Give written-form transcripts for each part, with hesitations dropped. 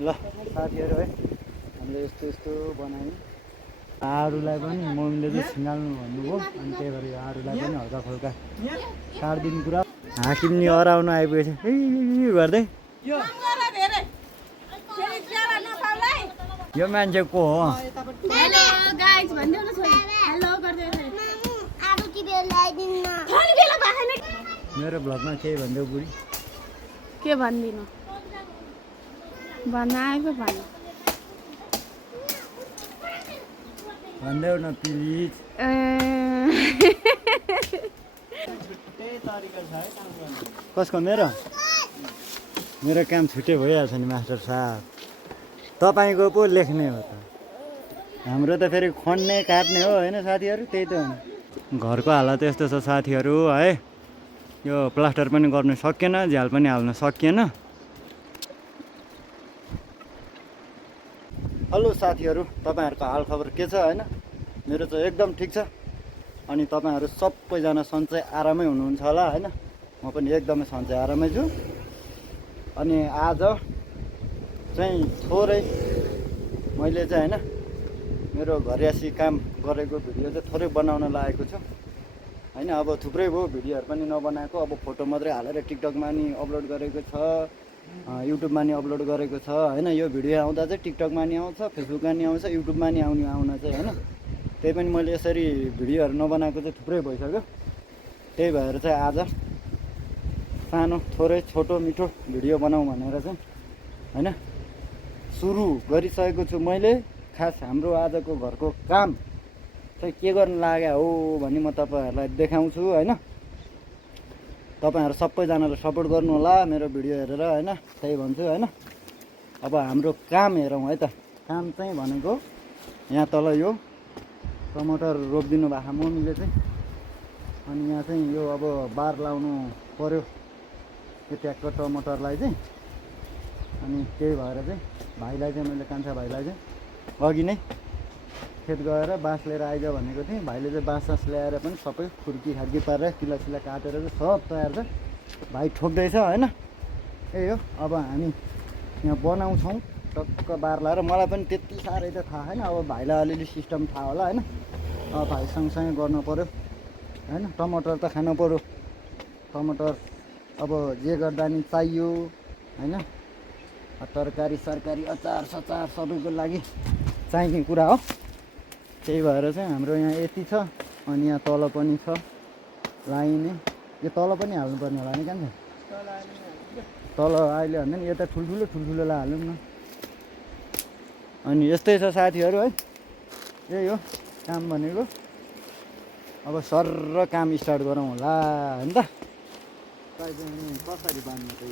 ल साथीहरू है हामीले यस्तो यस्तो बनायौँ आरूलाई पनि मम्मीले चाहिँ सिँगाल्नु भन्नुभयो अनि त्यही भएर आरूलाई पनि हल्का फुल्का काटिदिनु कुरा हाकिम नि हराउन आइपुगेछ गर्दै यो मान्छे को हो मेरो भ्लगमा केही भनिदेऊ बुढी के भन्दिनु भन्न आएको भन्नु भनिदेऊ न प्लिज कसको मेरो मेरो काम छुट्टै भइहाल्छ नि मास्टर साहब तपाईँको पो लेख्ने हो त हाम्रो त फेरि खन्ने काट्ने हो होइन साथीहरू त्यही त हो घरको हालत यस्तो छ साथीहरू है यो प्लास्टर पनि गर्नु सकिएन झ्याल पनि हाल्न सकिएन हेलो साथीहरू तपाईँहरूको हालखबर के छ होइन मेरो चाहिँ एकदम ठिक छ अनि तपाईँहरू सबैजना सन्चै आरामै हुनुहुन्छ होला होइन म पनि एकदमै सन्चै आरामै छु अनि आज चाहिँ थोरै मैले चाहिँ होइन मेरो घरियासी काम गरेको भिडियो चाहिँ थोरै बनाउन लागेको छु होइन अब थुप्रै भयो भिडियोहरू पनि नबनाएको अब फोटो मात्रै हालेर टिकटकमा नि अपलोड गरेको छ युट्युबमा नि अपलोड गरेको छ होइन यो भिडियो आउँदा चाहिँ टिकटकमा नि आउँछ फेसबुकमा नि आउँछ युट्युबमा नि आउन चाहिँ होइन त्यही पनि मैले यसरी भिडियोहरू नबनाएको चाहिँ थुप्रै भइसक्यो त्यही भएर चाहिँ आज सानो थोरै छोटो मिठो भिडियो बनाऊँ भनेर चाहिँ होइन सुरु गरिसकेको छु मैले खास हाम्रो आजको घरको काम चाहिँ के गर्न लाग्यो हो भने म तपाईँहरूलाई देखाउँछु होइन तपाईँहरू सबैजनाले सपोर्ट गर्नु होला मेरो भिडियो हेरेर होइन त्यही भन्छु होइन अब हाम्रो काम हेरौँ है त काम चाहिँ भनेको यहाँ तल यो टमाटर रोपिदिनु भएको मम्मीले चाहिँ अनि यहाँ चाहिँ यो अब बार लाउनु पर्यो यो ट्याक्टर टमाटरलाई चाहिँ अनि त्यही भएर चाहिँ भाइलाई चाहिँ मैले कान्छा भाइलाई चाहिँ अघि नै खेत गएर बाँस लिएर आइज भनेको थिएँ भाइले चाहिँ बाँस ल्याएर पनि सबै खुर्की खार्की पारेर किला सिला काटेर चाहिँ सब तयार छ भाइ ठोक्दैछ होइन यही हो अब हामी यहाँ बनाउँछौँ टक्क बार लाएर मलाई पनि त्यति साह्रै त थाहा छैन अब भाइलाई अलिअलि सिस्टम थाहा होला होइन अब भाइ सँगसँगै गर्नु पऱ्यो होइन टमाटर त खानु पऱ्यो टमाटर अब जे गर्दा नि चाहियो होइन तरकारी सरकारी अचार सचार सबैको लागि चाहिने कुरा हो त्यही भएर चाहिँ हाम्रो यहाँ यति छ अनि यहाँ तल पनि छ लाइने यो तल पनि हाल्नुपर्ने होला नि कान्छ तल अहिले भन्दा नि यता ठुल्ठुलोलाई हालौँ न अनि यस्तै छ साथीहरू है यही हो काम भनेको अब सर्र काम स्टार्ट गरौँ होला होइन त कसरी बाँध्नु त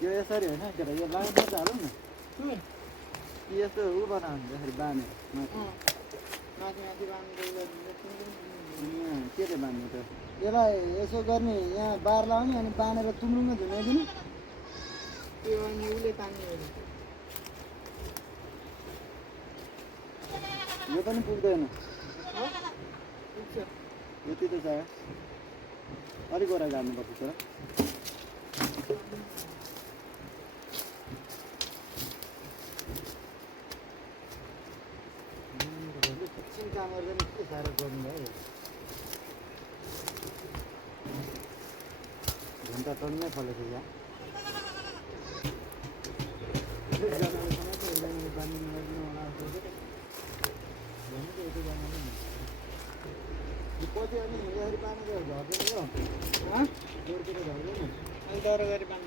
यो यसरी होइन के अरे यो लाइन मात्रै हालौँ न कि यस्तो उ बनाउनु यसरी बाँधेर के रे बाँध्नु त यसलाई यसो गर्ने यहाँ बार लाउने अनि बाँधेर तुम्रुङमा धुनाइदिनु यो पनि पुग्दैन यति त चाहियो अलिक गएर गाड्नुपर्छ तर काम गर्दैन के साह्रो गर्नु भयो घन्टा टन्नै फलेको यहाँ पछि अनि यसरी पानी झर्दैन हो जोडतिर झर्दैन अनि डर गरी पानी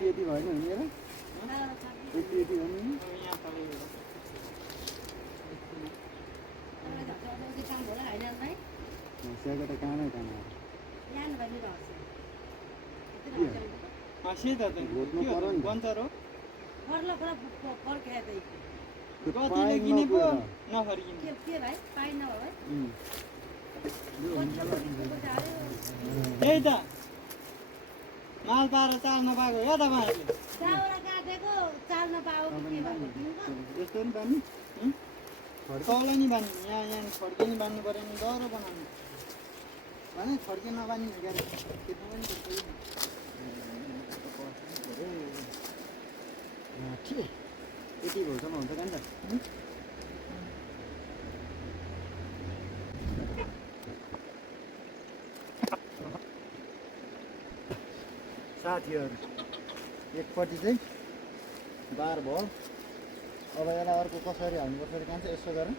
यति भएन हुने यति भन्नु स्याएको त कामै काम घोट्नु पर्यो नि त्यही त माल पाएर चाल नपाएको या तपाईँहरूले यस्तो नि बानी तलै नि बानी यहाँ फड्के नि बान्नु पऱ्यो नि डह्रो बनाउनु भने छड्के नबानी गरे त्यो पनि त्यस्तै ठिक यति भोलसम्म हुन्छ क्या नि त साथीहरू एकपट्टि चाहिँ बार भयो अब यसलाई अर्को कसरी हाल्नुपर्छ कान्छ यसो गरेर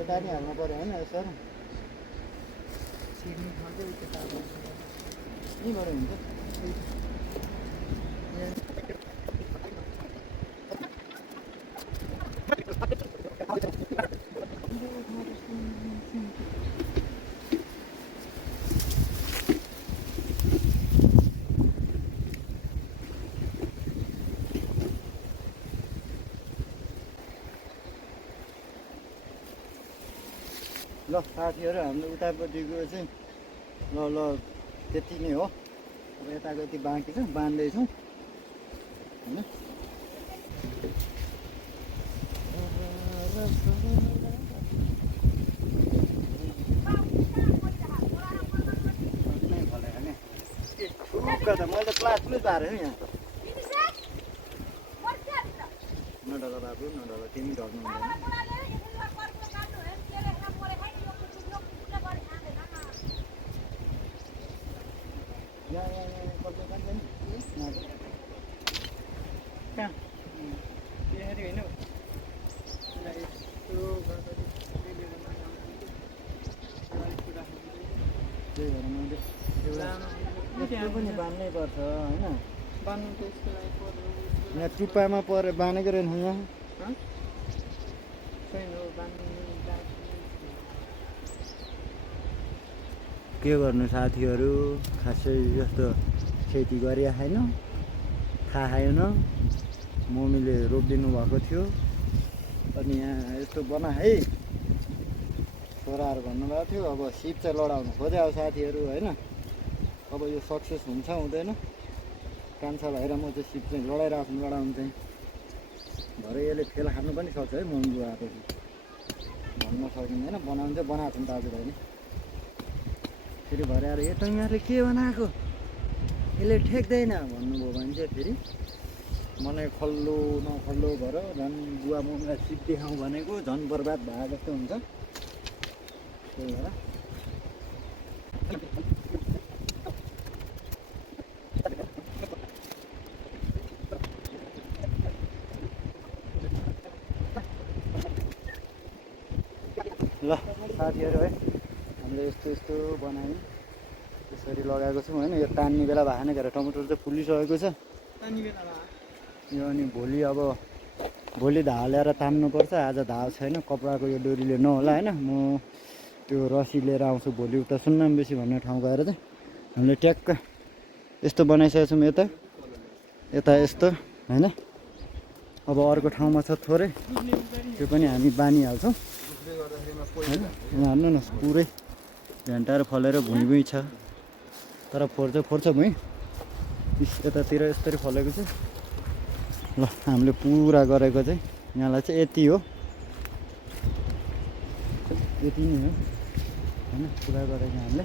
यता नि हाल्नु पऱ्यो होइन यसरी सिक्नु खाँदै त्यता यहीँबाट हुन्छ ल साथीहरू हाम्रो उतापट्टिको चाहिँ ल त्यति नै हो अब यताको यति बाँकी छ बाँध्दैछौँ होइन ठुक्क त मैले त प्लास्टिकै पारेँ यहाँ नडल बाबु नडल तिमी ढल्नु हुँदैन कहाँ बिहारी होइन यसलाई यस्तो गर्दाखेरि त्यही भएर मैले त्यो पनि बाँध्नै पर्छ होइन बान्नु त यसको लागि पर्यो यहाँ टुप्पामा परेर बाँधेको रहेन यहाँ छैन हो बान्नु के गर्नु साथीहरू खासै जस्तो खेती गरिया छैन थाहा छैन मम्मीले रोपिदिनु भएको थियो अनि यहाँ यस्तो बना है छोराहरू भन्नुभएको थियो अब सिप चाहिँ लडाउनु खोज्यो अब साथीहरू होइन अब यो सक्सेस हुन्छ हुँदैन कान्छा भाइ र म चाहिँ सिप चाहिँ लडाइरहेको छु लडाउनु चाहिँ भरे यसले फेल खानु पनि सक्छ है मम्मी आएपछि भन्न सकिँदैन बनाउनु चाहिँ बनाएको छु दाजुभाइले फेरि भरे आएर यो तैँहरूले के बनाएको यसले ठेक्दैन भन्नुभयो भने चाहिँ फेरि मलाई खल्लो नखल्लो भएर झन् बुवा मम्मीलाई सिप देखाउँ भनेको झन् बर्बाद भए जस्तो हुन्छ त्यही भएर ल साथीहरू है हामीले यस्तो बनायौँ यसरी लगाएको छौँ होइन यो तान्ने बेला भएन गएर टमाटर चाहिँ फुलिसकेको छ यो अनि भोलि धावा ल्याएर तान्नुपर्छ आज धावा छैन कपडाको यो डोरीले नहोला होइन म त्यो रसी लिएर आउँछु भोलि उता सुन्नाम बेसी भन्ने ठाउँ गएर चाहिँ हामीले ट्याक्क यस्तो बनाइसकेको छौँ यता यस्तो होइन अब अर्को ठाउँमा छ थोरै त्यो पनि हामी बानिहाल्छौँ होइन हाल्नु न पुरै भेन्टाएर फलेर भुइँ छ तर फोर्छ भुइँ यतातिर यस्तरी फलेको छ ल हामीले पुरा गरेको चाहिँ यहाँलाई चाहिँ यति हो यति नै हो होइन पुरा गरेको हामीले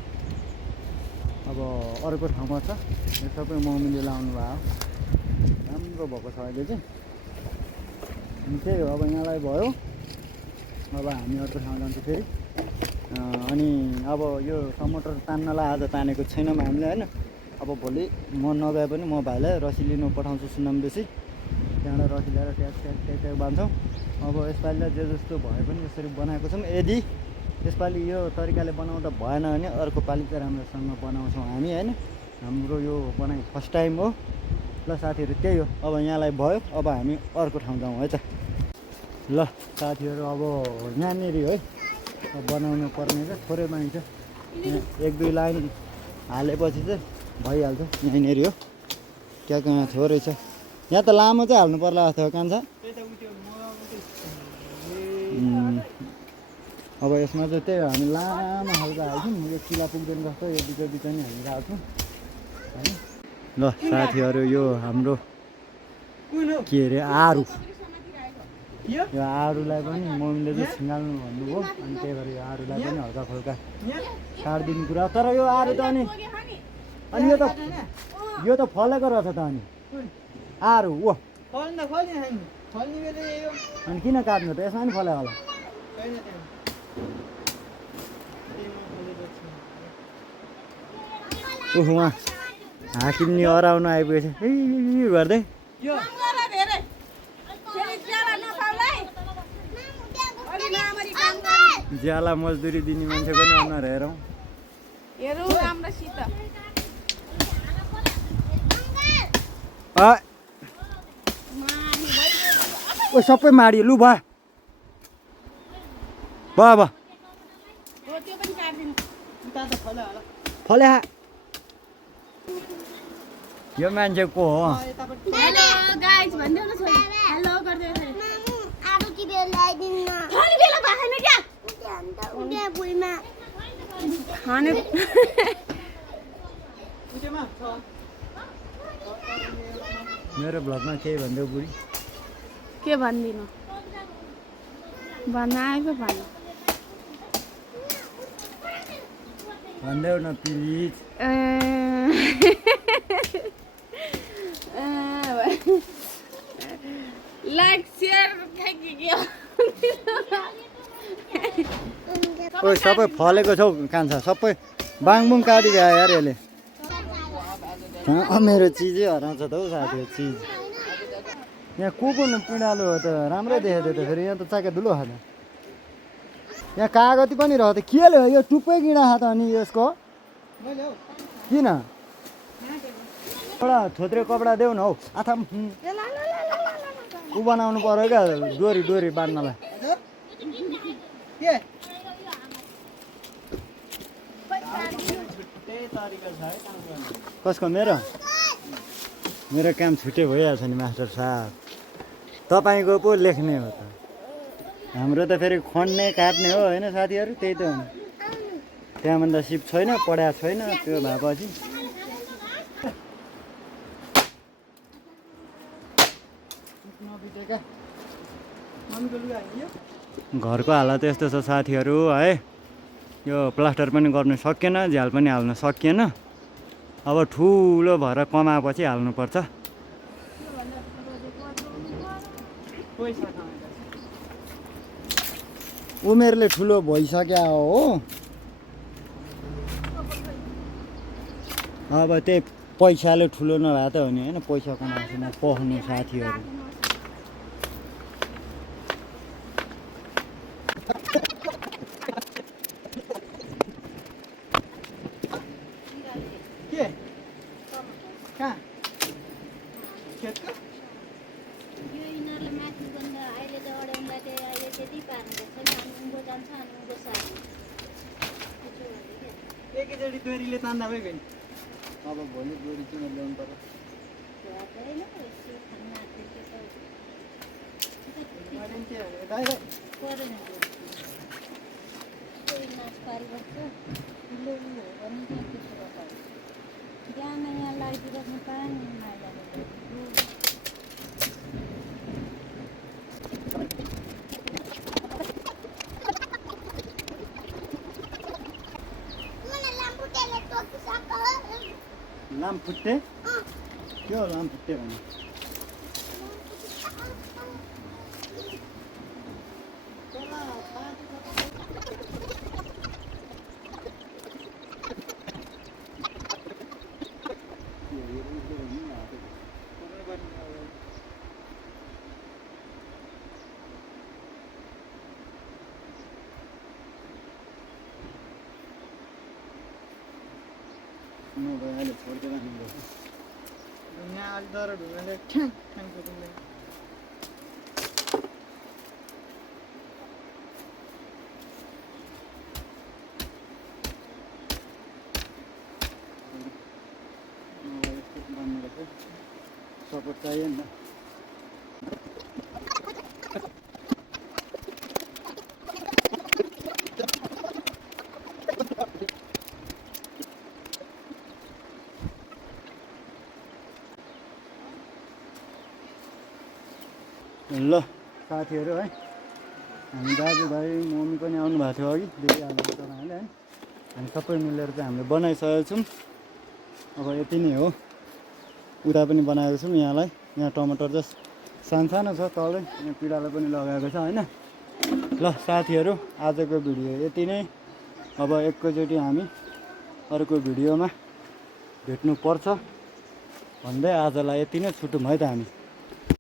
अब अर्को ठाउँमा छ यो सबै मम्मीले लाउनु भयो राम्रो भएको छ अहिले चाहिँ अनि त्यही हो अब यहाँलाई भयो अब हामी अर्को ठाउँ जान्छौँ फेरि अनि अब यो टमाटर तान्नलाई आज तानेको छैनौँ हामीले होइन अब भोलि म नगए पनि म भाइलाई रसी लिनु पठाउँछु सुन्नाम बेसी त्यहाँबाट रसी ल्याएर ट्याक बाँध्छौँ अब यसपालि जे जस्तो भए पनि यसरी बनाएको छौँ यदि यसपालि यो तरिकाले बनाउँदा भएन भने अर्को पालि चाहिँ राम्रोसँग बनाउँछौँ हामी होइन हाम्रो यो बनाइ फर्स्ट टाइम हो ल साथीहरू त्यही हो अब यहाँलाई भयो अब हामी अर्को ठाउँ जाउँ है त ल साथीहरू अब यहाँनिर है बनाउनु पर्ने चाहिँ थोरै पाइन्छ एक दुई लाइन हालेपछि चाहिँ भइहाल्छ यहीँनिर हो क्या कहाँ थोरै छ यहाँ त लामो चाहिँ हाल्नु पर्ला जस्तो कान्छ अब यसमा चाहिँ त्यही हो हामी लामो खालको हाल्छौँ एक किला पुग्दैन जस्तो यो बिच नि हामी हाल्छौँ होइन ल साथीहरू यो हाम्रो के अरे आरू यो यो आरूलाई पनि मम्मीले चाहिँ सिँगाल्नु भन्नुभयो अनि त्यही भएर यो आरूलाई पनि हल्का फुल्का यहाँ काटिदिने कुरा तर यो आरू त अनि यो त फलेको रहेछ त अनि आरू ओ खोल्न खोल्ने खोल्ने बेला यो अनि किन काट्नु त यसमा नि फल्यो होला छैन त्यो उफ उहाँ हाकिम नि हराउनु आइपुगेछ ए गर्दै यो ज्याला मजदुरी दिने मान्छे पनि अनुहार हेरौँ हेरौँ राम्रोसित ओ सबै माडियो लु भयो भयो भयो त्यो पनि काटिदिनु उता त खोल्यो होला फल्या यो मान्छे को हो यतापट्टि हेलो गाइस भन्देऊ न छोरी हेलो गर्दै छ खाने उठेमा छ मेरो भ्लगमा केही भन्देऊ बुढी के भन्दिनु भन्न आएको भन्नु भन्देऊ न प्लिज लाइक सेयर के ओ सबै फलेको छौ कान्छा सबै बाङबुङ काटिदियो यार यसले मेरो चिजै हराउँछ त हौ साथी चिज यहाँ को पिँडालु हो त राम्रै देखेको थियो त फेरि यहाँ त चाके धुलो खाँदा यहाँ कागती पनि रह्यो त के यो टुप्पै किँडा खा त अनि यसको मैले हौ किन एउटा थोत्रे कपडा देऊ न हौ आथाम ऊ बनाउनु पर्यो क्या डोरी डोरी बाँध्नलाई हजुर के कसको मेरो मेरो काम छुट्टै भइहाल्छ नि मास्टर साहब तपाईँको पो लेख्ने हो त हाम्रो त फेरि खन्ने काट्ने हो होइन साथीहरू त्यही त हो नि त्यहाँभन्दा सिप छैन पढाएको छैन त्यो भएपछि मम्मीको लुगा यो घरको हालत यस्तो छ साथीहरू है यो प्लास्टर पनि गर्नु सकिएन झ्याल पनि हाल्नु सकिएन अब ठुलो भएर कमाएपछि हाल्नुपर्छ पैसा उमेरले ठुलो भइसक्यो हो अब त्यही पैसाले ठुलो नभए त हो नि होइन पैसा कमाउँछन् पढ्ने साथीहरू के कहाँ खेतको एकैचोटि डोरीले तान्दा भयो गयो अब भोलि डोरी किन ल्याउनु पर्यो लामखुट्टे के हो लामखुट्टे भन्नु अहिले छोड्दै राख्नुपर्छ यहाँ अलि डर ढुङ्गाले ठ्याङ ठ्याङ कुदिँदैन सपोर्ट चाहियो नि त साथीहरू है, हामी दाजुभाइ मम्मी पनि आउनुभएको थियो अघि देखिहाल्नु तपाईँहरूले है। हामी सबै मिलेर चाहिँ हामीले बनाइसकेको छौँ। अब यति नै हो। उता पनि बनाएको छौँ यहाँलाई। यहाँ टमाटर चाहिँ सानो छ तलै, यहाँ पिँडालो पनि लगाएको छ होइन। ल साथीहरू, आजको भिडियो यति नै। अब एकैचोटि हामी अर्को भिडियोमा भेट्नुपर्छ भन्दै आजलाई यति नै छुटौँ है त हामी।